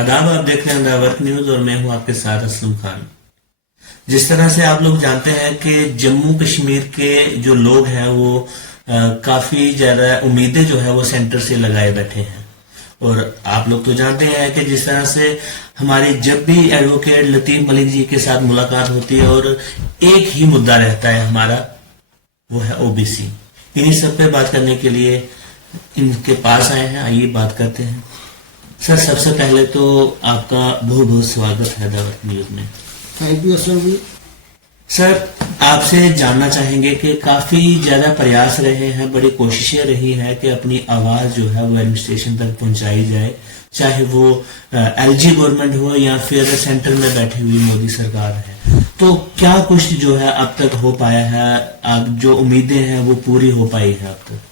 आदाब, आप देख रहे हैं दावत न्यूज और मैं हूं आपके साथ असलम खान। जिस तरह से आप लोग जानते हैं कि जम्मू कश्मीर के जो लोग हैं वो काफी ज्यादा उम्मीदें जो है वो सेंटर से लगाए बैठे हैं। और आप लोग तो जानते हैं कि जिस तरह से हमारी जब भी एडवोकेट लतीफ मलिक जी के साथ मुलाकात होती है और एक ही मुद्दा रहता है हमारा, वो है ओबीसी। इन्हीं सब पे बात करने के लिए इनके पास आए हैं। आइए बात करते हैं। सर, सबसे पहले तो आपका बहुत बहुत स्वागत है दावत न्यूज में। Thank you Aslam ji. Sir, आपसे जानना चाहेंगे कि काफी ज्यादा प्रयास रहे हैं, बड़ी कोशिशें रही हैं कि अपनी आवाज जो है वो एडमिनिस्ट्रेशन तक पहुंचाई जाए, चाहे वो एलजी गवर्नमेंट हो या फिर सेंटर में बैठी हुई मोदी सरकार है। तो क्या कुछ जो है अब तक हो पाया है? अब जो उम्मीदें हैं वो पूरी हो पाई है अब तक?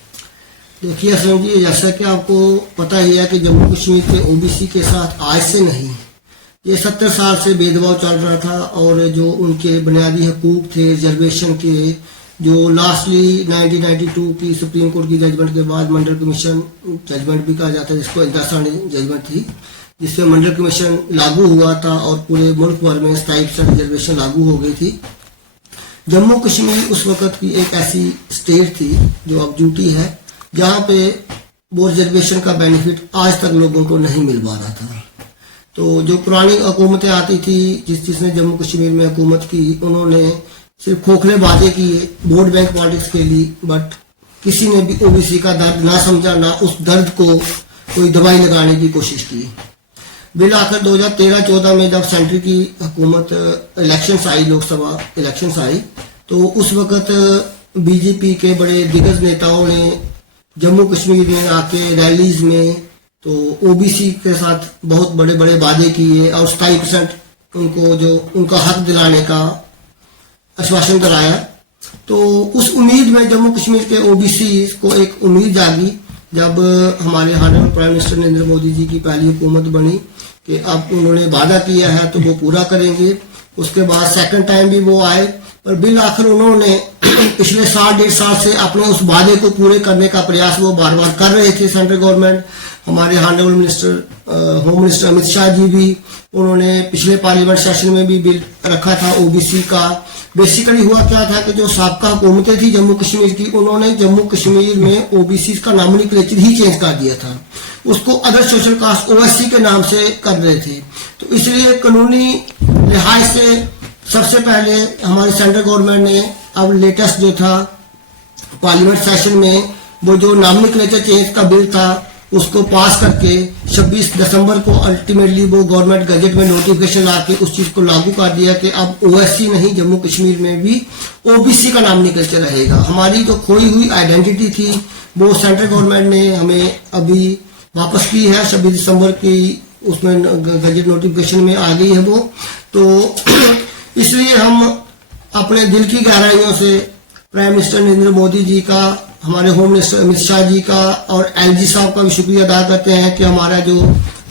देखिए असलम जी, जैसा कि आपको पता ही है कि जम्मू कश्मीर के ओबीसी के साथ आज से नहीं, ये 70 साल से भेदभाव चल रहा था। और जो उनके बुनियादी हकूक थे रिजर्वेशन के, जो लास्टली 1992 की सुप्रीम कोर्ट की जजमेंट के बाद मंडल कमीशन जजमेंट भी कहा जाता है, जिसको इंतसानी जजमेंट थी, जिससे मंडल कमीशन लागू हुआ था और पूरे मुल्क भर में 27% रिजर्वेशन लागू हो गई थी। जम्मू कश्मीर उस वक्त की एक ऐसी स्टेट थी जो अब ड्यूटी है, जहाँ पे वो रिजर्वेशन का बेनिफिट आज तक लोगों को नहीं मिल पा रहा था। तो जो पुरानी हुकूमतें आती थी, जिसने जम्मू कश्मीर में हुकूमत की, उन्होंने सिर्फ खोखले वादे किए, वोट बैंक पॉलिटिक्स के लिए, बट किसी ने भी ओबीसी का दर्द ना समझा, ना उस दर्द को कोई दवाई लगाने की कोशिश की। बिल आखिर 2013-14 में जब सेंटर की हुकूमत इलेक्शंस आई, लोकसभा इलेक्शंस आई, तो उस वक्त बीजेपी के बड़े दिग्गज नेताओं ने जम्मू कश्मीर में आके रैलीज में तो ओबीसी के साथ बहुत बड़े बड़े वादे किए और 27% उनको जो उनका हक दिलाने का आश्वासन दिलाया। तो उस उम्मीद में जम्मू कश्मीर के ओबीसी को एक उम्मीद जागी जब हमारे हानरबल प्राइम मिनिस्टर नरेंद्र मोदी जी की पहली हुकूमत बनी कि अब उन्होंने वादा किया है तो वो पूरा करेंगे। उसके बाद सेकंड टाइम भी वो आए, पर बिल आखिर उन्होंने पिछले 1.5 साल से अपने उस वादे को पूरे करने का प्रयास वो बार बार कर रहे थे। सेंट्रल गवर्नमेंट, हमारे honourable minister home minister Amit Shah ji भी, उन्होंने पिछले पार्लियामेंट सेशन में भी बिल रखा था ओबीसी का। बेसिकली हुआ क्या था कि जो साबका हुकूमतें थी जम्मू कश्मीर की, उन्होंने जम्मू कश्मीर में ओबीसी का नॉमिनक्लेचर ही चेंज कर दिया था, उसको अदर सोशल कास्ट ओएससी के नाम से कर रहे थे। तो इसलिए कानूनी लिहाज से सबसे पहले हमारी सेंट्रल गवर्नमेंट ने अब लेटेस्ट जो था पार्लियामेंट सेशन में वो जो नॉमिनक्लेचर चेंज का बिल था उसको पास करके 26 दिसंबर को अल्टीमेटली वो गवर्नमेंट गजट में नोटिफिकेशन ला के उस चीज को लागू कर दिया कि अब ओएससी नहीं, जम्मू कश्मीर में भी ओबीसी का नॉमिनक्लेचर रहेगा। हमारी जो खोई हुई आइडेंटिटी थी वो सेंट्रल गवर्नमेंट ने हमें अभी वापस की है। 26 दिसंबर की उसमें गजट नोटिफिकेशन में आ गई है वो। तो इसलिए हम अपने दिल की गहराइयों से प्राइम मिनिस्टर नरेंद्र मोदी जी का, हमारे होम मिनिस्टर अमित शाह जी का और एलजी साहब का भी शुक्रिया अदा करते हैं कि हमारा जो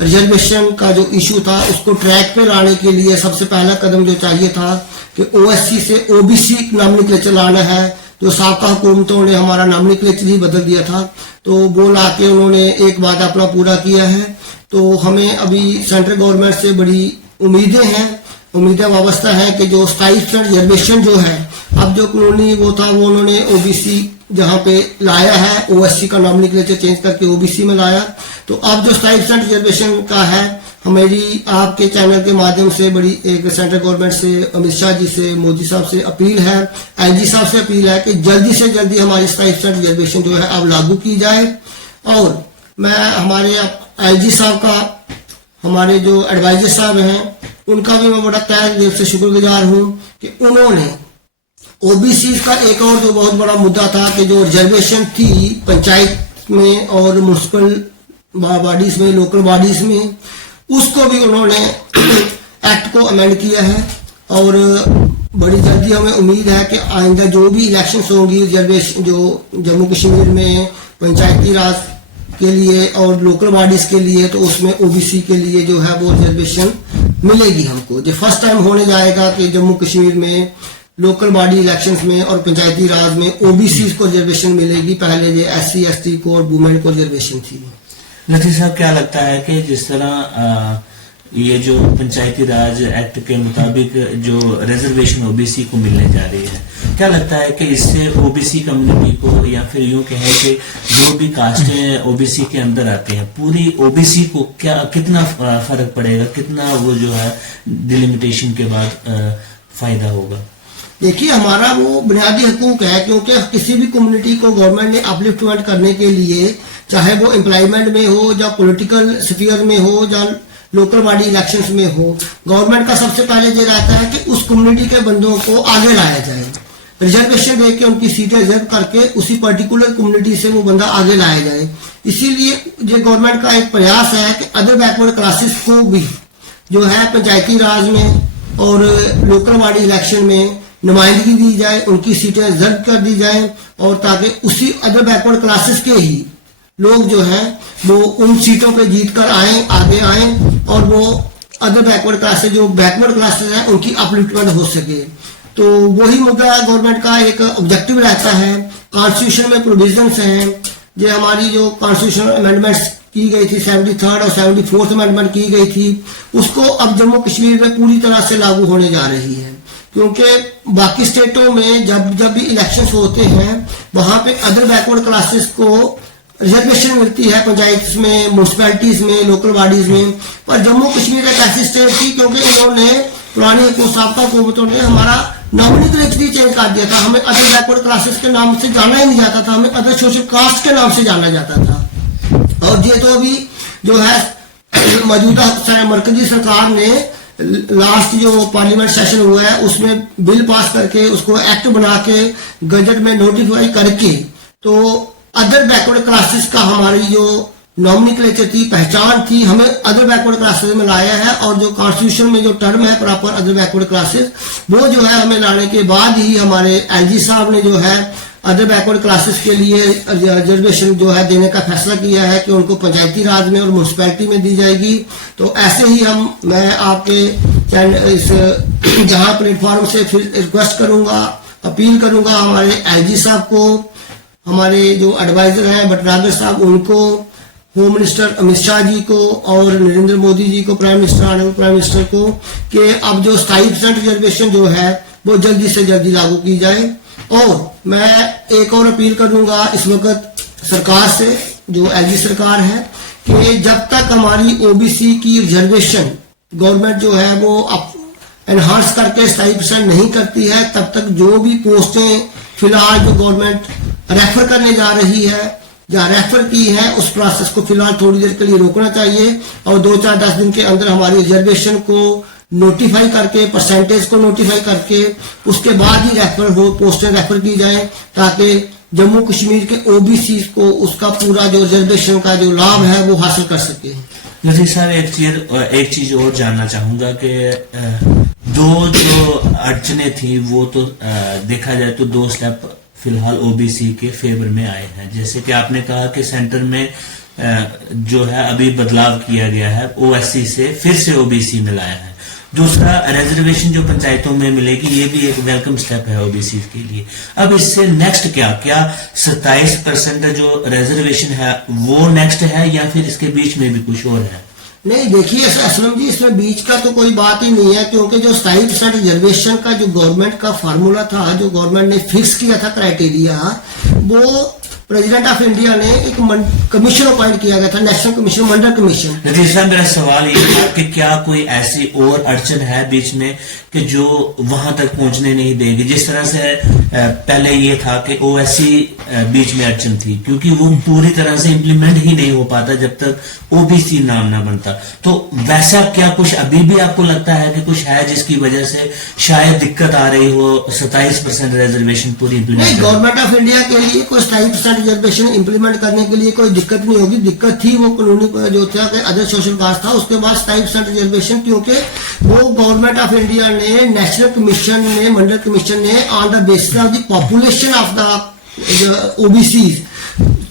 रिजर्वेशन का जो इशू था उसको ट्रैक पे लाने के लिए सबसे पहला कदम जो चाहिए था कि ओएससी से ओबीसी नॉमिनक्लेचर लाना है। जो साबका हुकूमतों ने हमारा नॉमिनक्लेचर ही बदल दिया था, तो वो ला के उन्होंने एक वादा अपना पूरा किया है। तो हमें अभी सेंट्रल गवर्नमेंट से बड़ी उम्मीदें हैं, उम्मीदें वाबस्ता है कि जो 27% रिजर्वेशन जो है, अब जो कानूनी वो था वो उन्होंने ओबीसी जहां पे लाया है, ओएससी का नॉमिनक्लेचर चेंज करके ओबीसी में लाया। तो अब जो 27% रिजर्वेशन का है, हमारी आपके चैनल के माध्यम से बड़ी एक सेंट्रल गवर्नमेंट से, अमित शाह जी से, मोदी साहब से अपील है, एलजी साहब से अपील है कि जल्दी से जल्दी हमारी 27% रिजर्वेशन जो है अब लागू की जाए। और मैं हमारे एलजी साहब का, हमारे जो एडवाइजर साहब हैं, उनका भी मैं बड़ा तहे दिल से शुक्रगुजार हूं कि उन्होंने ओबीसी का एक और जो बहुत बड़ा मुद्दा था कि जो रिजर्वेशन थी पंचायत में और म्युनिसिपल बॉडीज में, लोकल बॉडीज में, उसको भी उन्होंने एक्ट को अमेंड किया है। और बड़ी जल्दी हमें उम्मीद है कि आइंदा जो भी इलेक्शंस होंगी रिजर्वेशन जो जम्मू कश्मीर में पंचायती राज के लिए और लोकल बॉडीज के लिए, तो उसमें ओबीसी के लिए जो है वो रिजर्वेशन मिलेगी हमको। जो फर्स्ट टाइम होने जाएगा कि जम्मू कश्मीर में लोकल बॉडी इलेक्शंस में और पंचायती राज में ओबीसी को रिजर्वेशन मिलेगी। पहले ये SC ST को और वुमेन को रिजर्वेशन थी। लतीफ साहब, क्या लगता है कि जिस तरह ये जो पंचायती राज एक्ट के मुताबिक जो रिजर्वेशन ओबीसी को मिलने जा रही है, क्या लगता है कि इससे ओबीसी कम्युनिटी को, या फिर यूं कहें कि जो भी कास्टें ओबीसी के अंदर आती हैं, पूरी ओबीसी को क्या कितना फर्क पड़ेगा, कितना वो जो है डिलिमिटेशन के बाद फायदा होगा? देखिए, हमारा वो बुनियादी हकूक है, क्योंकि किसी भी कम्युनिटी को गवर्नमेंट ने अपलिफ्टमेंट करने के लिए, चाहे वो एम्प्लॉयमेंट में हो, या पॉलिटिकल स्फीयर में हो, या लोकल बॉडी इलेक्शंस में हो, गवर्नमेंट का सबसे पहले ये रहता है कि उस कम्युनिटी के बंदों को आगे लाया जाए, रिजर्वेशन दे के उनकी सीटें रिजर्व करके उसी पर्टिकुलर कम्युनिटी से वो बंदा आगे लाया जाए। इसीलिए ये गवर्नमेंट का एक प्रयास है कि अदर बैकवर्ड क्लासेस को भी जो है पंचायती राज में और लोकल बॉडी इलेक्शन में नुमाइंदगी दी जाए, उनकी सीटें रिजर्व कर दी जाए, और ताकि उसी अदर बैकवर्ड क्लासेस के ही लोग जो है वो उन सीटों पे जीत कर आगे आए, और वो अदर बैकवर्ड क्लासेस, जो बैकवर्ड क्लासेस हैं, उनकी अपलिफ्टमेंट हो सके। तो वही मुद्दा गवर्नमेंट का एक ऑब्जेक्टिव रहता है। कॉन्स्टिट्यूशन में प्रोविजंस हैं, जो हमारी जो कॉन्स्टिट्यूशनल अमेंडमेंट्स की गई थी, 73rd और 74th अमेंडमेंट की गई थी, उसको अब जम्मू कश्मीर में पूरी तरह से लागू होने जा रही है। क्योंकि बाकी स्टेटों में जब भी इलेक्शंस होते हैं, वहां पे अदर बैकवर्ड क्लासेस को रिजर्वेशन मिलती है, पंचायत में, म्यूनसिपैलिटीज में, लोकल बॉडीज में। पर जम्मू कश्मीर एक ऐसी स्टेट थी, क्योंकि इन्होंने पुरानी साबका हुकूमतों ने हमारा नॉमिनोक्लेचर ही चेंज कर दिया था। हमें अदर बैकवर्ड क्लासेस के नाम से जाना ही नहीं जाता था, हमें अदर सोशल कास्ट के नाम से जाना जाता था। और ये तो अभी जो है मौजूदा मरकजी सरकार ने लास्ट जो पार्लियामेंट सेशन हुआ है, उसमें बिल पास करके, उसको एक्ट बना के, गजट में नोटिफाई करके, तो अदर बैकवर्ड क्लासेस का हमारी जो नॉमिनोक्लेचर थी, पहचान थी, हमें अदर बैकवर्ड क्लासेस में लाया है। और जो कॉन्स्टिट्यूशन में जो टर्म है प्रॉपर अदर बैकवर्ड क्लासेस, वो जो है हमें लाने के बाद ही हमारे एलजी साहब ने जो है अदर बैकवर्ड क्लासेस के लिए रिजर्वेशन जो है देने का फैसला किया है कि उनको पंचायती राज में और म्यूनसिपैलिटी में दी जाएगी। तो ऐसे ही मैं आपके इस जहां प्लेटफॉर्म से फिर रिक्वेस्ट करूंगा, अपील करूंगा हमारे एलजी साहब को, हमारे जो एडवाइजर हैं भटनागर साहब, उनको, होम मिनिस्टर अमित शाह जी को, और नरेंद्र मोदी जी को, प्राइम मिनिस्टर को, कि अब जो 27% रिजर्वेशन जो है वो जल्दी से जल्दी लागू की जाए। और मैं एक और अपील करूंगा इस वक्त सरकार से, जो एलजी सरकार है, कि जब तक हमारी ओबीसी की रिजर्वेशन गवर्नमेंट जो है वो एनहांस करके 27% नहीं करती है, तब तक जो भी पोस्टें फिलहाल जो गवर्नमेंट रेफर करने जा रही है या रेफर की है, उस प्रोसेस को फिलहाल थोड़ी देर के लिए रोकना चाहिए, और 2-4-10 दिन के अंदर हमारी रिजर्वेशन को नोटिफाई करके, परसेंटेज को नोटिफाई करके, उसके बाद ही पोस्टें रेफर की जाए, ताकि जम्मू कश्मीर के ओबीसी को उसका पूरा जो रिजर्वेशन का जो लाभ है वो हासिल कर सके। नजीर साहब, एक चीज और जानना चाहूंगा कि दो जो अड़चने थी, वो तो देखा जाए तो 2 स्टेप फिलहाल ओबीसी के फेवर में आए हैं। जैसे कि आपने कहा कि सेंटर में जो है अभी बदलाव किया गया है, ओएससी से फिर से ओबीसी में लाया है। दूसरा, रिजर्वेशन जो पंचायतों में मिलेगी, ये भी एक वेलकम स्टेप है ओबीसी के लिए। अब इससे नेक्स्ट क्या 27% जो रिजर्वेशन है वो नेक्स्ट है, या फिर इसके बीच में भी कुछ और है? नहीं, देखिए असलम जी, इसमें बीच का तो कोई बात ही नहीं है, क्योंकि जो 27% रिजर्वेशन का जो गवर्नमेंट का फार्मूला था, जो गवर्नमेंट ने फिक्स किया था क्राइटेरिया, वो प्रेसिडेंट ऑफ इंडिया ने एक कमीशन अपॉइंट किया गया था, नेशनल कमीशन, मंडल कमीशन। नजीर साहब, मेरा सवाल ये था कि क्या कोई ऐसी और अड़चन है बीच में कि जो वहां तक पहुंचने नहीं देगी? जिस तरह से पहले ये था कि ओएससी बीच में अड़चन थी, क्योंकि वो पूरी तरह से इम्प्लीमेंट ही नहीं हो पाता जब तक ओबीसी नाम ना बनता। तो वैसा क्या कुछ अभी भी आपको लगता है कि कुछ है जिसकी वजह से शायद दिक्कत आ रही हो 27% रिजर्वेशन पूरी इम्प्लीमेंट? गवर्नमेंट ऑफ इंडिया के लिए कोई 27% रिजर्वेशन इंप्लीमेंट करने के लिए कोई दिक्कत नहीं होगी। दिक्कत थी वो कानूनी जो था कि अदर सोशल कास्ट था, उसके बाद 27% रिजर्वेशन, क्योंकि वो गवर्नमेंट ऑफ इंडिया ने, नेशनल कमीशन ने, मंडल कमीशन ने, on the basis of the population of the OBC,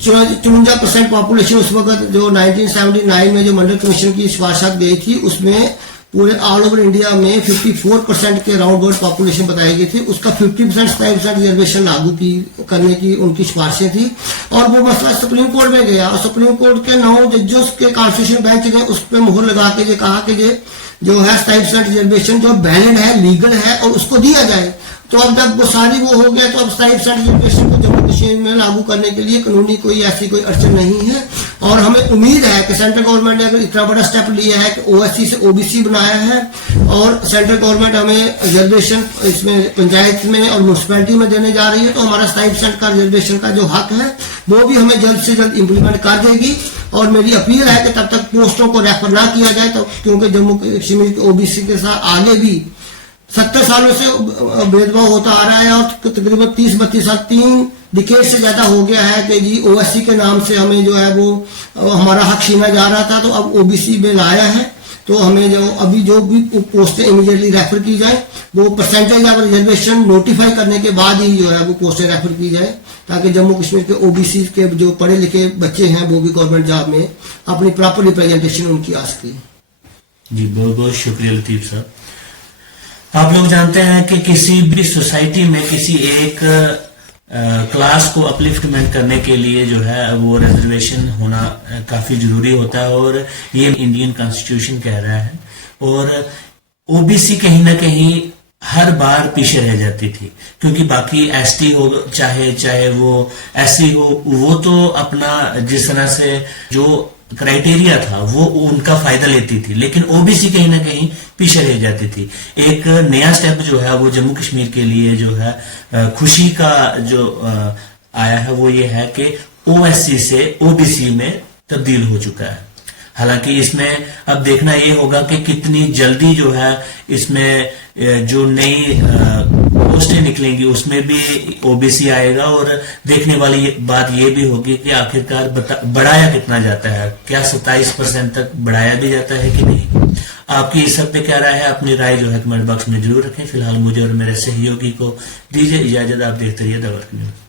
54% population उस वक्त जो 1979 में जो मंडल कमीशन की सिफारिशात गई थी, उसमें पूरे ऑल ओवर इंडिया में 54% के राउंड वर्ड पॉपुलेशन बताई गई थी, उसका 50% 27% रिजर्वेशन लागू करने की उनकी सिफारिशें थी। और वो मसला सुप्रीम कोर्ट में गया और सुप्रीम कोर्ट के 9 जजों के कॉन्स्टिट्यूशन बेंच ने उस पर मुहर लगा के ये कहा कि ये जो है 27% रिजर्वेशन जो वैलिड है, लीगल है और उसको दिया जाए। तो अब जब वो सारी वो हो गया तो अब 27% रिजर्वेशन को जम्मू कश्मीर में लागू करने के लिए कानूनी कोई ऐसी कोई अड़चन नहीं है। और हमें उम्मीद है कि सेंट्रल गवर्नमेंट ने अगर इतना बड़ा स्टेप लिया है कि ओएससी से ओबीसी बनाया है और सेंट्रल गवर्नमेंट हमें रिजर्वेशन इसमें पंचायत में और म्यूनसिपैलिटी में देने जा रही है, तो हमारा 27% का रिजर्वेशन का जो हक है वो भी हमें जल्द से जल्द इम्प्लीमेंट कर देगी। और मेरी अपील है कि तब तक पोस्टों को रेफर ना किया जाए, तो क्योंकि जम्मू कश्मीर के ओबीसी के साथ आगे भी 70 सालों से भेदभाव होता आ रहा है और तकरीबन 30-32 साल 3 डिकेड से ज्यादा हो गया है कि जी ओएससी के नाम से हमें जो है वो हमारा हक छीना जा रहा था। तो अब ओबीसी बिल आया है तो हमें जो अभी जो भी पोस्टें इमीडिएटली रेफर की जाए वो परसेंटेज ऑफ रिजर्वेशन नोटिफाई करने के बाद ही जो है वो पोस्टें रेफर की जाए, ताकि जम्मू कश्मीर के ओबीसी के जो पढ़े लिखे बच्चे हैं वो भी गवर्नमेंट जॉब में अपनी प्रॉपर रिप्रेजेंटेशन उनकी आ सके। जी बहुत बहुत शुक्रिया लतीफ साहब। आप लोग जानते हैं कि किसी भी सोसाइटी में किसी एक क्लास को अपलिफ्टमेंट करने के लिए जो है वो रिजर्वेशन होना काफी जरूरी होता है और ये इंडियन कॉन्स्टिट्यूशन कह रहा है। और ओबीसी कहीं ना कहीं हर बार पीछे रह जाती थी, क्योंकि बाकी एसटी हो चाहे वो एससी हो, वो तो अपना जिस तरह से जो क्राइटेरिया था वो उनका फायदा लेती थी, लेकिन ओबीसी कहीं ना कहीं पीछे रह जाती थी। एक नया स्टेप जो है वो जम्मू कश्मीर के लिए जो है खुशी का जो आया है वो ये है कि ओएससी से ओबीसी में तब्दील हो चुका है। हालांकि इसमें अब देखना ये होगा कि कितनी जल्दी जो है इसमें जो नई पोस्टें निकलेंगी उसमें भी ओबीसी आएगा। और देखने वाली बात ये भी होगी कि आखिरकार बढ़ाया कितना जाता है, क्या 27% तक बढ़ाया भी जाता है कि नहीं। आपकी इस सब पे क्या राय है, अपनी राय जो है कमेंट बॉक्स में जरूर रखें। फिलहाल मुझे और मेरे सहयोगी को दीजिए इजाजत। आप देखते रहिए द वर्क न्यूज।